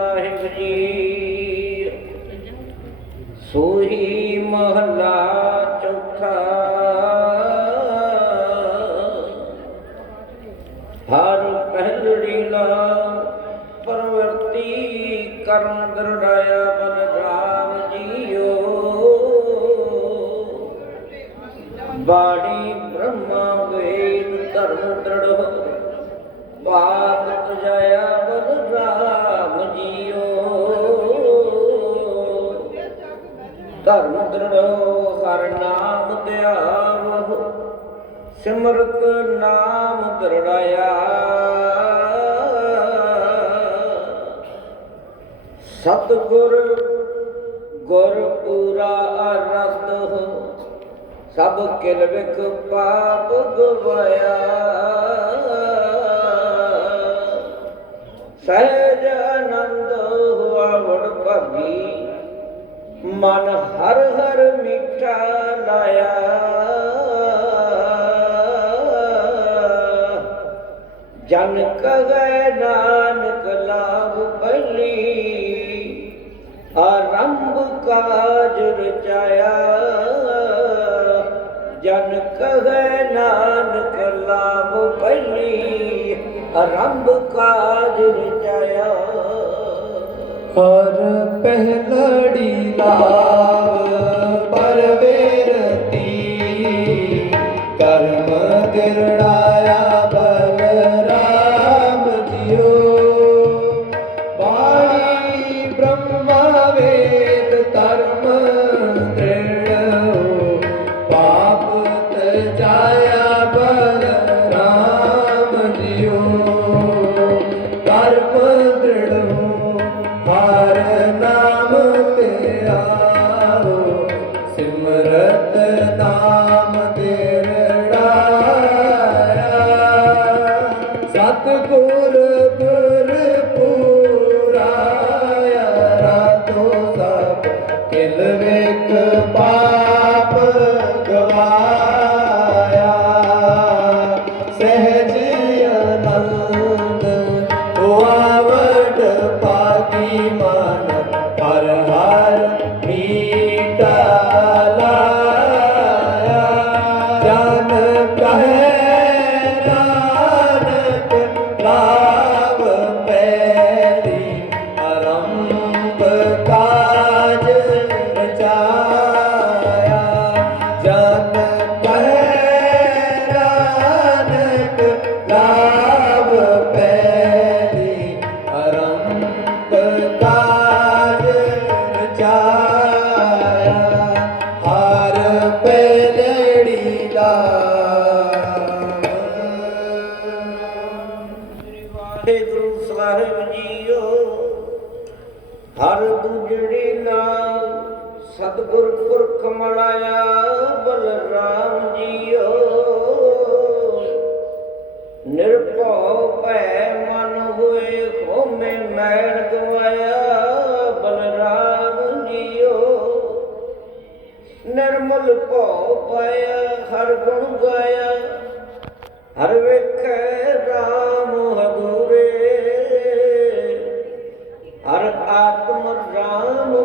ਸਾਹਿਬ ਜੀ ਸੋਹੀ ਮਹਲਾ ਚੌਥਾ। ਹਰ ਪਹਿਲੜੀ ਲਾ ਪਰਵਰਤੀ ਕਰਮ ਦਰੜਾਇਆ ਬਲਰਾਮ ਜੀਓ। ਬਾੜੀ ਬ੍ਰਹਮਾ ਵੇਦ ਧਰਮ ਪਾਪ ਬਾਤ ਤਜਾਇਆ ਬਲਰਾਮ ਜੀਓ। ਧਰਮ ਦ੍ਰਿੜੋ ਹਰ ਨਾਮ ਧਿਆਵੋ ਸਿਮਰਤ ਨਾਮ ਦ੍ਰਿੜਾਇਆ। ਸਤਗੁਰ ਗੁਰ ਪੂਰਾ ਅਰਦ ਹੋ, ਸਭ ਕਿਲ ਵਿਖ ਪਾਪ ਗਵਾਇਆ। ਸਹਿਜ ਆਨੰਦ ਹੁਆ ਵਡ ਭਾਗੀ ਮਨ ਹਰ ਹਰ ਮਿੱਠਾ ਲਾਇਆ। ਜਨ ਕਹੈ ਨਾਨਕ ਲਾਭ ਭਲੀ। ਆਰੰਭ ਕਾਜ ਰਚਾਇਆ। ਜਨ ਕਹੈ ਨਾਨਕ ਲਾਭ ਭਲੀ। ਆਰੰਭ ਕਾਜ ਰਚਾਇਆ। ਹਰ ਪਹਿਲੜੀ ਲਾਭ ਪਰਵੇਰਤੀ ਕਰਮ ਦਿਰੜਾਇਆ ਬਲਰਾਮ ਜੀਓ ਬਾਣੀ ਬ੍ਰਹਮਾ ਵੇਦ ਧਰਮ ਦ੍ਰਿੜ ਪਾਪ ਤਜਾਇਆ ਬਲਰਾਮ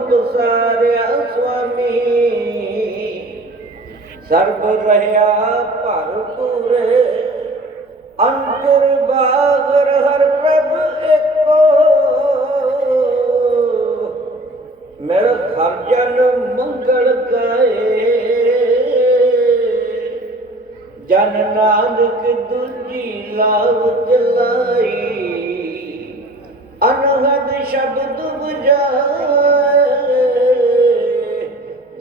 ਰਾਮ ਬਸਾਰਿਆ ਸੁਆਮੀ। ਸਰਬ ਰਹਿਆ ਭਰਪੂਰੇ, ਅੰਤਰ ਬਾਗਰ ਹਰ ਪ੍ਰਭ ਏਕੋ। ਮੇਰਾ ਹਰ ਜਨ ਮੰਗਲ ਗਾਏ। ਜਨ ਨਾਨਕ ਦੂਜੀ ਲਾਭ ਚਲਾਈ ਅਨਹਦ ਸ਼ਬਦ ਬੁਝਾਏ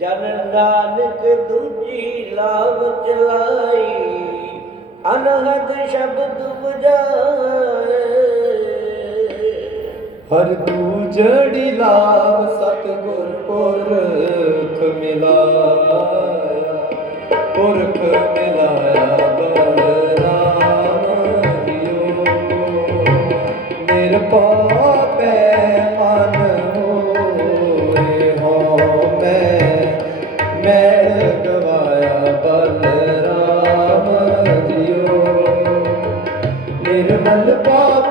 ਜਨ ਨਾਨਕ ਦੂਜੀ ਲਾਭ ਚਲਾਈ ਅਨਹਦ ਸ਼ਬਦ ਬੁਝਾਏ ਹਰ ਤੂੰ ਜੜੀ ਲਾਭ ਨਿਰਮਲ ਪਾਪਾਇਆ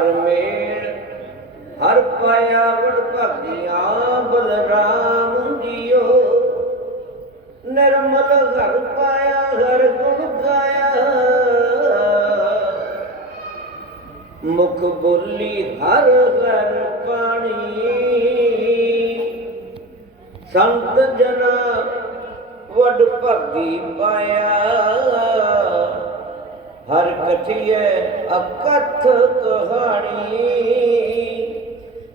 ਹਰ ਮੇਲ ਹਰ ਪਾਇਆ ਵਡ ਭਗੀਆਂ ਬਲਰਾਮ ਜੀਓ। ਨਿਰਮਲ ਘਰ ਪਾਇਆ, ਹਰ ਗੁਣ ਗਾਇਆ। ਮੁਖ ਬੋਲੀ ਹਰ ਹਰ ਪਾਣੀ। ਸੰਤ ਜਨਾ ਵਡ ਭਗੀ ਪਾਇਆ। ਹਰ ਕਥਿਐ ਅਕਥ ਕਹਾਣੀ।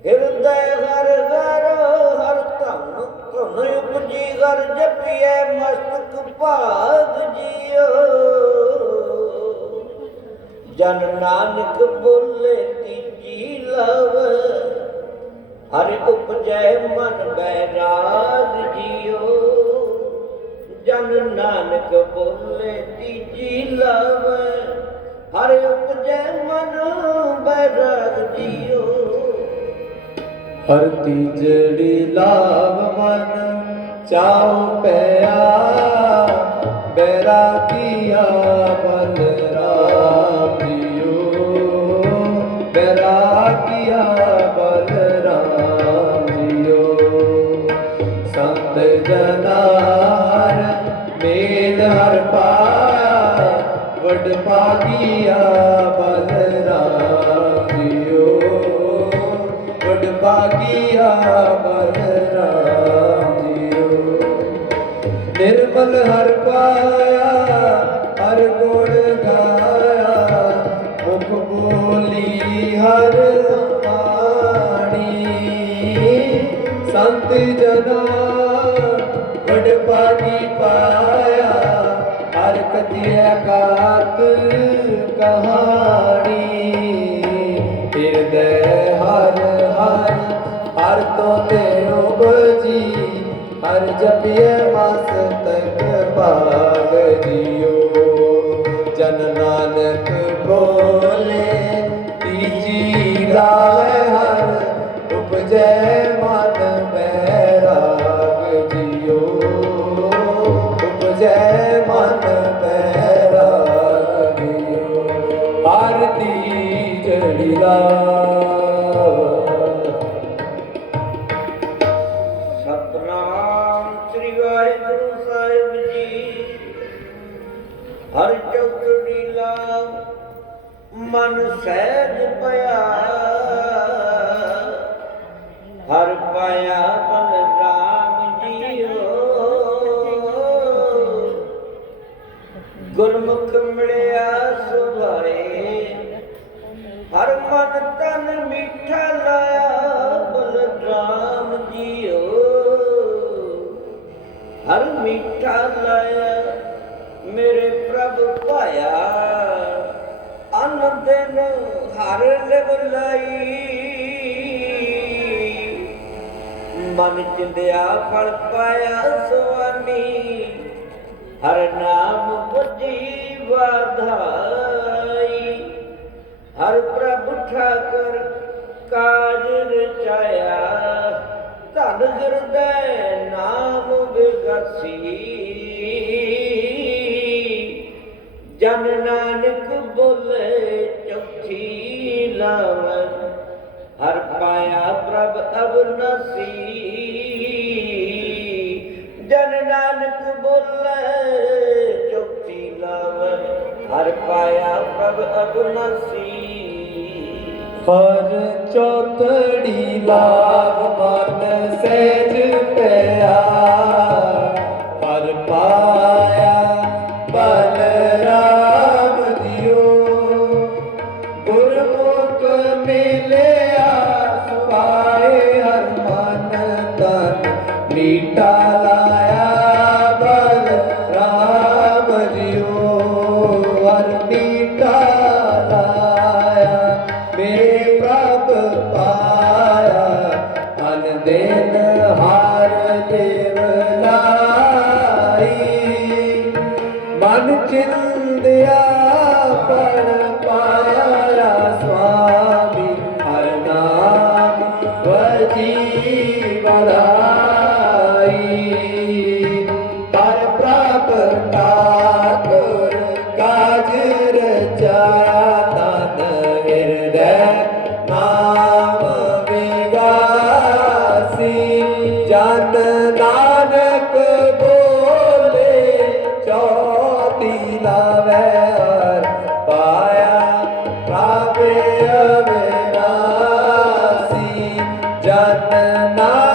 ਹਿਰਦੈ ਹਰ ਘਰ, ਹਰ ਧਨ ਧਨ ਉਪਜੀ, ਘਰ ਜਪੀਏ ਮਸਤਕ ਭਾਗ ਜੀਓ। ਜਨ ਨਾਨਕ ਬੋਲੇ ਤੀਜੀ ਲਵ, ਹਰ ਉਪਜੈ ਮਨ ਬੈਰਾਗ ਜੀਓ। ਜਨ ਨਾਨਕ ਬੋਲੇ ਤੀਜੀ ਲਵ, ਹਰ ਉਪਜੈ ਮਨ ਬੈਰਾਗ ਜੀਓ। ਹਰ ਤੀਜੜੀ ਲਾਭ ਮਨ ਚਾਉ ਪਿਆ, ਬੈਰਾਗੀਆ ਵਡ ਪਾਗੀਆ ਬਲਰਾਮ ਜੀਓ। ਨਿਰਮਲ ਹਰ ਪਾਇਆ, ਹਰ ਗੁਣ ਗਾਇਆ ਮੁਖ ਬੋਲੀ ਹਰ ਬਾਣੀ। ਸੰਤ ਜਨਾ ਵਡ ਪਾਗੀ ਪਾਇਆ, ਹਰ ਕਥਿਆ ਕਾਤ ਤੋਂ ਤੇ ਉਪਜੀ ਹਰ ਜਪਿਐ ਮਸਤਕ ਭਾਗ ਜੀਓ ਜਨ ਨਾਨਕ ਬੋਲੇ ਤੀਜੀ ਲਾਵੇ ਹਰ ਚੌਕੜੀ ਲਾ ਮਨ ਸਹਿਜ ਪਿਆ। ਹਰ ਪਾਇਆ ਬਲਰਾਮ ਜੀਓ ਗੁਰਮੁਖ ਮਿਲਿਆ ਸੁਭਾਏ ਹਰ ਮਨ ਤਨ ਮਿੱਠਾ ਲਾਇਆ ਬਲਰਾਮ ਜੀਓ। ਹਰ ਮਿੱਠਾ ਲਾਇਆ ਮੇਰੇ ਪ੍ਰਭ ਪਾਇਆ। ਅਨੰਦ ਨ ਹਰ ਲਵਲਾਈ ਮਨ ਚਿੰਦਿਆ ਫਲ ਪਾਇਆ ਸੁਆਮੀ। ਹਰ ਨਾਮ ਪੁਜੀ ਵਧਾਈ। ਹਰ ਪ੍ਰਭ ਠਾਕਰ ਕਾਜ ਰਚਾਇਆ। ਧਨ ਹਿਰਦੈ ਨਾਮ ਵਿਗਸੀ। ਜਨ ਨਾਨਕ ਬੋਲੇ, ਚੌਥੀ ਲਾਵਨ ਹਰ ਪਾਇਆ ਪ੍ਰਭ ਅਬਨਸੀ ਜਨ ਨਾਨਕ ਬੋਲੇ, ਚੌਥੀ ਲਾਵਨ ਹਰ ਪਾਇਆ ਪ੍ਰਭ ਅਬਨਸੀ ਹਰ ਚੌਤੜੀ ਲਾਗ ਮਨ ਸਹਿਜ ਪਿਆ। ਜਨ ਨਾ